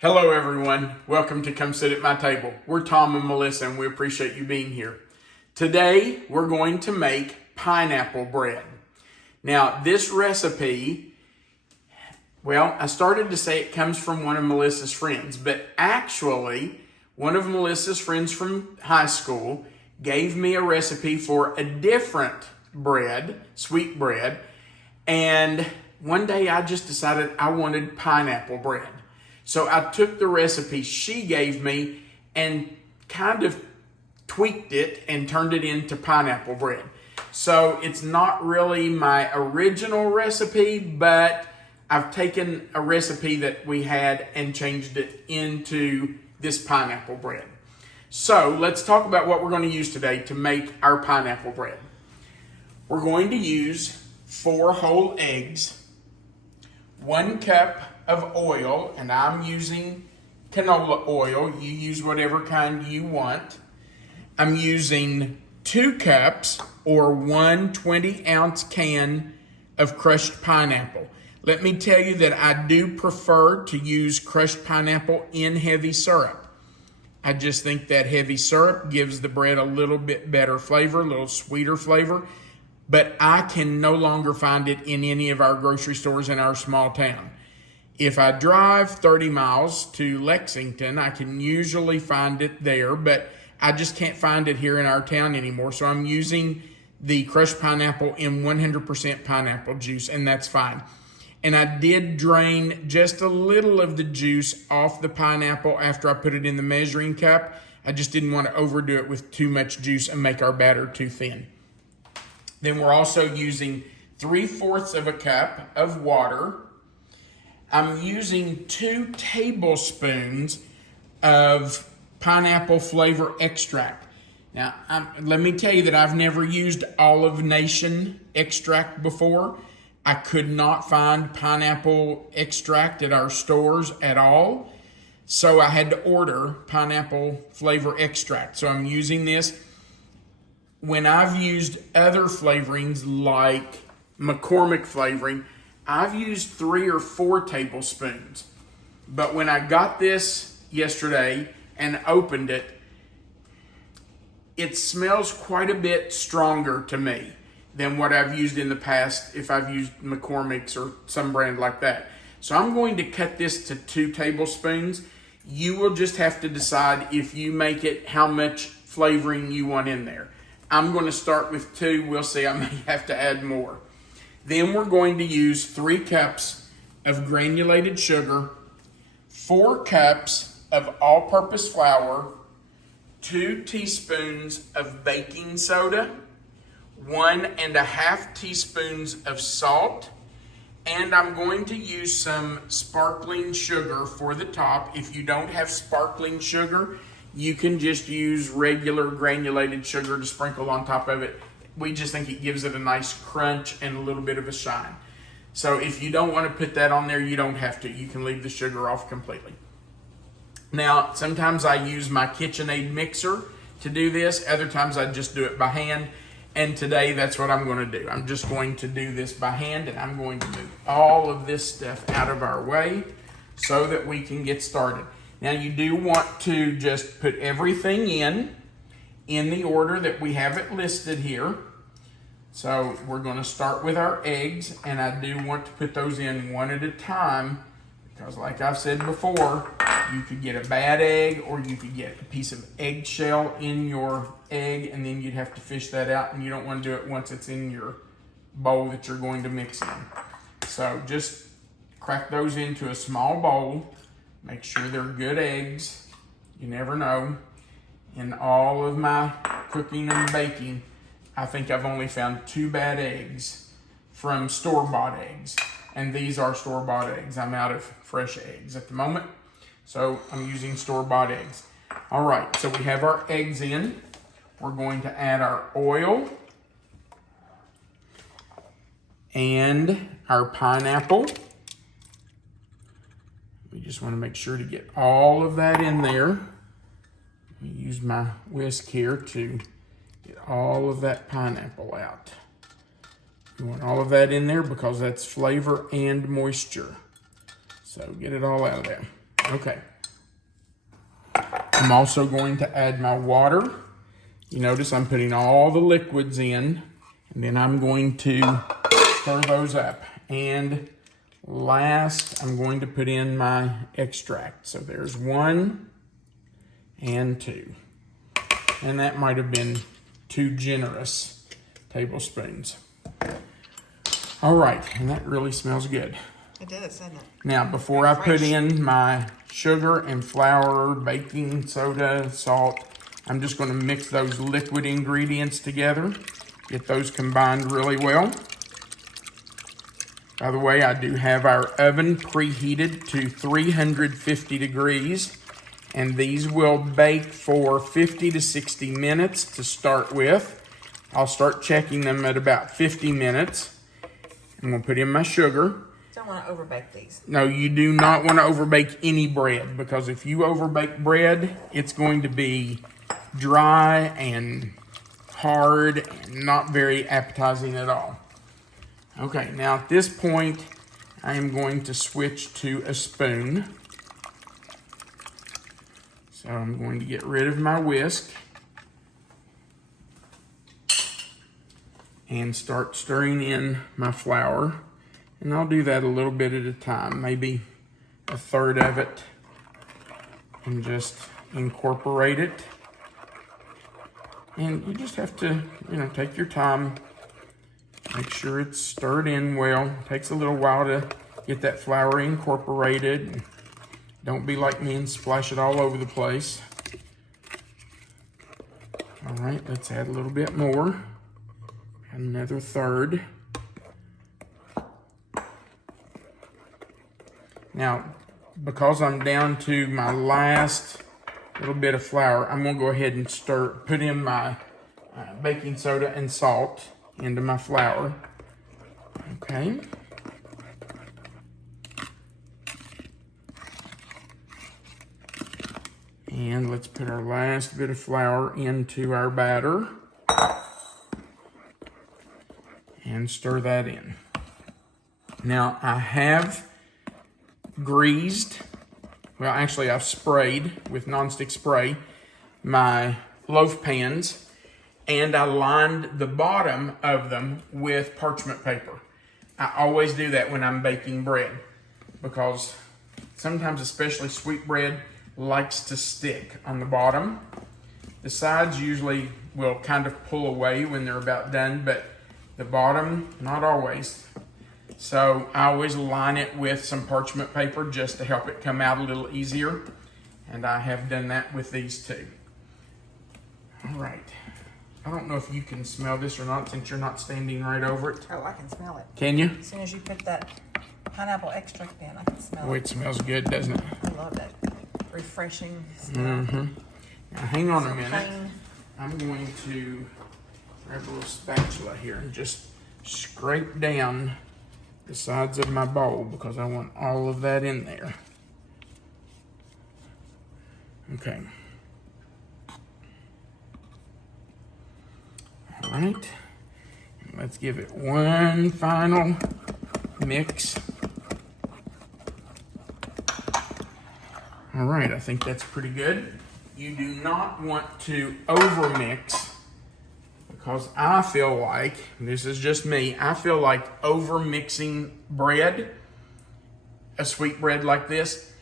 Hello everyone, welcome to Come Sit at My Table. We're Tom and Melissa and we appreciate you being here. Today we're going to make pineapple bread. Now this recipe, I started to say it comes from one of Melissa's friends, but actually one of Melissa's friends from high school gave me a recipe for a different bread, sweet bread, and one day I just decided I wanted pineapple bread. So I took the recipe she gave me and kind of tweaked it and turned it into pineapple bread. So it's not really my original recipe, but I've taken a recipe that we had and changed it into this pineapple bread. So let's talk about what we're going to use today to make our pineapple bread. We're going to use 4 whole eggs, 1 cup of oil, and I'm using canola oil. You use whatever kind you want. I'm using 2 cups or 1 20-ounce can of crushed pineapple. Let me tell you that I do prefer to use crushed pineapple in heavy syrup. I just think that heavy syrup gives the bread a little bit better flavor, a little sweeter flavor, but I can no longer find it in any of our grocery stores in our small town. If I drive 30 miles to Lexington, I can usually find it there, but I just can't find it here in our town anymore. So I'm using the crushed pineapple in 100% pineapple juice, and that's fine. And I did drain just a little of the juice off the pineapple after I put it in the measuring cup. I just didn't want to overdo it with too much juice and make our batter too thin. Then we're also using 3/4 of a cup of water. I'm using 2 tablespoons of pineapple flavor extract. Now, let me tell you that I've never used Olive Nation extract before. I could not find pineapple extract at our stores at all. So I had to order pineapple flavor extract. So I'm using this. When I've used other flavorings like McCormick flavoring, I've used 3 or 4 tablespoons. But when I got this yesterday and opened it, it smells quite a bit stronger to me than what I've used in the past if I've used McCormick's or some brand like that. So I'm going to cut this to 2 tablespoons. You will just have to decide if you make it how much flavoring you want in there. I'm going to start with 2. We'll see, I may have to add more. Then we're going to use 3 cups of granulated sugar, 4 cups of all-purpose flour, 2 teaspoons of baking soda, 1.5 teaspoons of salt, and I'm going to use some sparkling sugar for the top. If you don't have sparkling sugar, you can just use regular granulated sugar to sprinkle on top of it. We just think it gives it a nice crunch and a little bit of a shine. So if you don't want to put that on there, you don't have to. You can leave the sugar off completely. Now, sometimes I use my KitchenAid mixer to do this. Other times I just do it by hand. And today that's what I'm going to do. I'm just going to do this by hand, and I'm going to move all of this stuff out of our way so that we can get started. Now you do want to just put everything in the order that we have it listed here. So we're going to start with our eggs, and I do want to put those in one at a time because like I've said before, you could get a bad egg or you could get a piece of eggshell in your egg, and then you'd have to fish that out, and you don't want to do it once it's in your bowl that you're going to mix in. So just crack those into a small bowl. Make sure they're good eggs. You never know. In all of my cooking and baking, I think I've only found 2 bad eggs from store-bought eggs. And these are store-bought eggs. I'm out of fresh eggs at the moment, so I'm using store-bought eggs. All right, so we have our eggs in. We're going to add our oil and our pineapple. We just want to make sure to get all of that in there. Use my whisk here to get all of that pineapple out. You want all of that in there because that's flavor and moisture. So get it all out of there. Okay. I'm also going to add my water. You notice I'm putting all the liquids in, and then I'm going to stir those up. And last, I'm going to put in my extract. So there's 1 and 2. And that might have been 2 generous tablespoons. All right, and that really smells good. It does, doesn't it? Now, before I put in my sugar and flour, baking soda, salt, I'm just going to mix those liquid ingredients together, get those combined really well. By the way, I do have our oven preheated to 350 degrees, and these will bake for 50 to 60 minutes to start with. I'll start checking them at about 50 minutes. I'm going to put in my sugar. Don't want to overbake these. No, you do not want to overbake any bread, because if you overbake bread, it's going to be dry and hard and not very appetizing at all. Okay, now at this point, I am going to switch to a spoon. So I'm going to get rid of my whisk and start stirring in my flour. And I'll do that a little bit at a time, maybe a third of it, and just incorporate it. And you just have to, take your time, make sure it's stirred in well. It takes a little while to get that flour incorporated. Don't be like me and splash it all over the place. All right, let's add a little bit more. Another third. Now, because I'm down to my last little bit of flour, I'm going to go ahead and put in my baking soda and salt into my flour. Okay. And let's put our last bit of flour into our batter and stir that in. Now, I have greased, well, actually I've sprayed with nonstick spray my loaf pans, and I lined the bottom of them with parchment paper. I always do that when I'm baking bread, because sometimes, especially sweet bread, likes to stick on the bottom. The sides usually will kind of pull away when they're about done, but the bottom, not always. So I always line it with some parchment paper just to help it come out a little easier. And I have done that with these two. All right. I don't know if you can smell this or not, since you're not standing right over it. Oh, I can smell it. Can you? As soon as you put that pineapple extract in, I can smell Oh, it smells good, doesn't it? I love that refreshing smell. Now hang on a minute. Plain. I'm going to grab a little spatula here and just scrape down the sides of my bowl, because I want all of that in there. Okay. All right. Let's give it one final mix. All right, I think that's pretty good. You do not want to overmix, because I feel like, this is just me, I feel like over mixing bread, a sweet bread like this,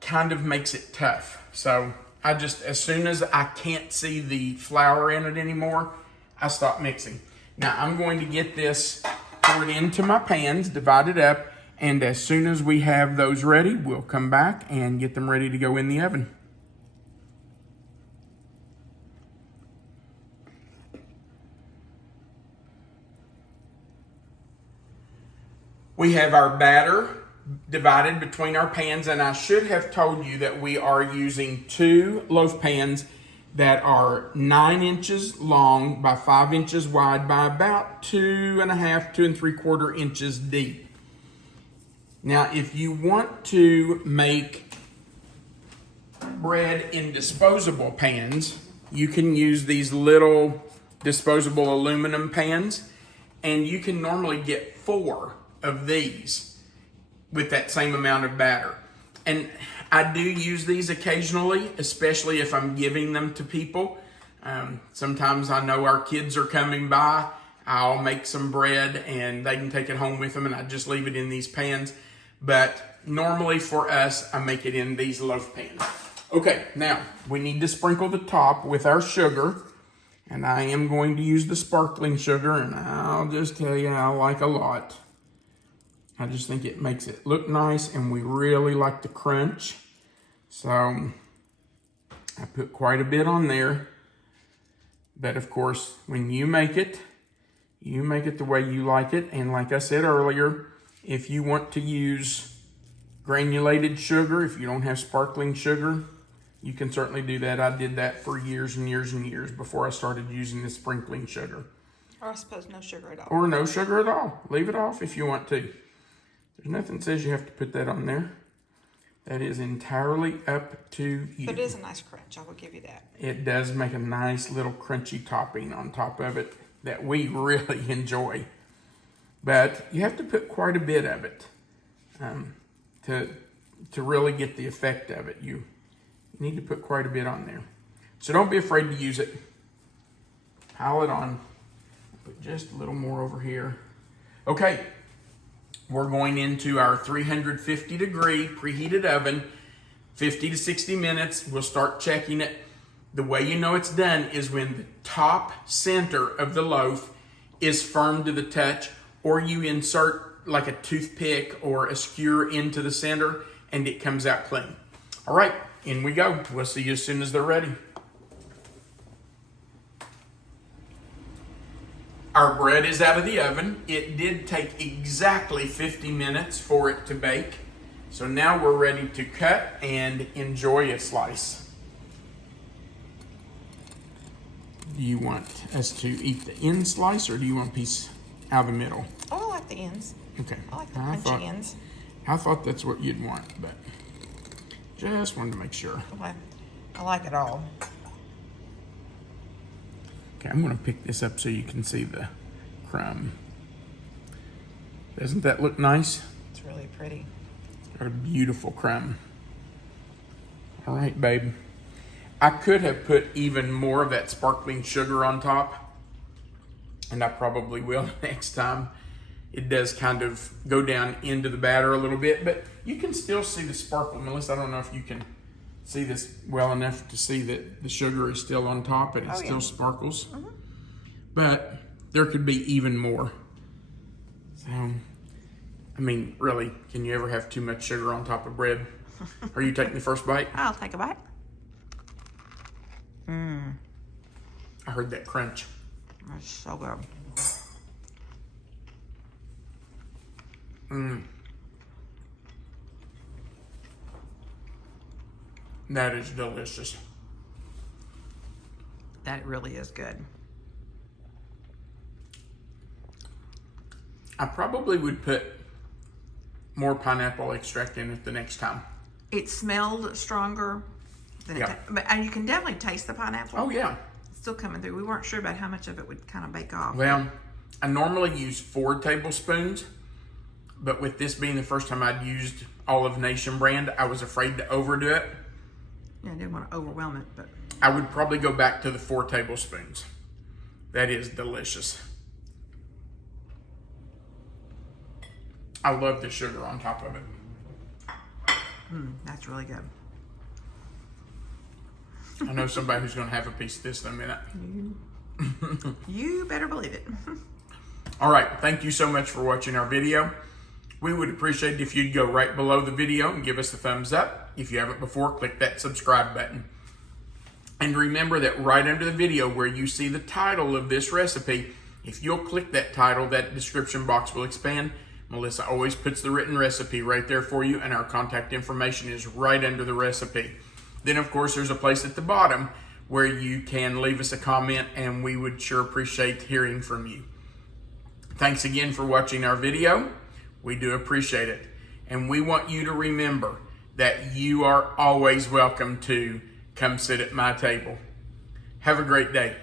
kind of makes it tough. So I just, as soon as I can't see the flour in it anymore, I stop mixing. Now I'm going to get this poured into my pans, divide it up, and as soon as we have those ready, we'll come back and get them ready to go in the oven. We have our batter divided between our pans, and I should have told you that we are using 2 loaf pans that are 9 inches long by 5 inches wide by about 2.5, 2 3/4 inches deep. Now, if you want to make bread in disposable pans, you can use these little disposable aluminum pans, and you can normally get 4 of these with that same amount of batter. And I do use these occasionally, especially if I'm giving them to people. Sometimes I know our kids are coming by. I'll make some bread and they can take it home with them, and I just leave it in these pans. But normally for us, I make it in these loaf pans. Okay, now we need to sprinkle the top with our sugar. And I am going to use the sparkling sugar, and I'll just tell you I like a lot. I just think it makes it look nice, and we really like the crunch. So I put quite a bit on there. But of course, when you make it the way you like it. And like I said earlier, if you want to use granulated sugar, if you don't have sparkling sugar, you can certainly do that. I did that for years and years and years before I started using the sprinkling sugar. Or I suppose no sugar at all. Or no sugar at all. Leave it off if you want to. There's nothing that says you have to put that on there. That is entirely up to you. But it is a nice crunch, I will give you that. It does make a nice little crunchy topping on top of it that we really enjoy. But you have to put quite a bit of it to really get the effect of it. You need to put quite a bit on there. So don't be afraid to use it. Pile it on. Put just a little more over here. Okay, we're going into our 350 degree preheated oven, 50 to 60 minutes. We'll start checking it. The way you know it's done is when the top center of the loaf is firm to the touch, or you insert like a toothpick or a skewer into the center and it comes out clean. All right. In we go. We'll see you as soon as they're ready. Our bread is out of the oven. It did take exactly 50 minutes for it to bake. So now we're ready to cut and enjoy a slice. Do you want us to eat the end slice, or do you want a piece out of the middle? Oh, I like the ends. Okay. I like the crunchy ends. I thought that's what you'd want, but just wanted to make sure. Okay. I like it all. Okay, I'm going to pick this up so you can see the crumb. Doesn't that look nice? It's really pretty. Got a beautiful crumb. All right, babe. I could have put even more of that sparkling sugar on top, and I probably will next time. It does kind of go down into the batter a little bit, but you can still see the sparkle. Melissa, I don't know if you can see this well enough to see that the sugar is still on top and it still sparkles. Mm-hmm. But there could be even more. So, I mean, really, can you ever have too much sugar on top of bread? Are you taking the first bite? I'll take a bite. I heard that crunch. That's so good. That is delicious. That really is good. I probably would put more pineapple extract in it the next time. It smelled stronger than but you can definitely taste the pineapple. Oh yeah. It's still coming through. We weren't sure about how much of it would kind of bake off. Well, I normally use 4 tablespoons, but with this being the first time I'd used Olive Nation brand, I was afraid to overdo it. Yeah, I didn't want to overwhelm it, but I would probably go back to the 4 tablespoons. That is delicious. I love the sugar on top of it. that's really good. I know somebody who's going to have a piece of this in a minute. You better believe it. All right, thank you so much for watching our video. We would appreciate it if you'd go right below the video and give us a thumbs up. If you haven't before, click that subscribe button. And remember that right under the video where you see the title of this recipe, if you'll click that title, that description box will expand. Melissa always puts the written recipe right there for you, and our contact information is right under the recipe. Then, of course, there's a place at the bottom where you can leave us a comment, and we would sure appreciate hearing from you. Thanks again for watching our video. We do appreciate it. And we want you to remember that you are always welcome to come sit at my table. Have a great day.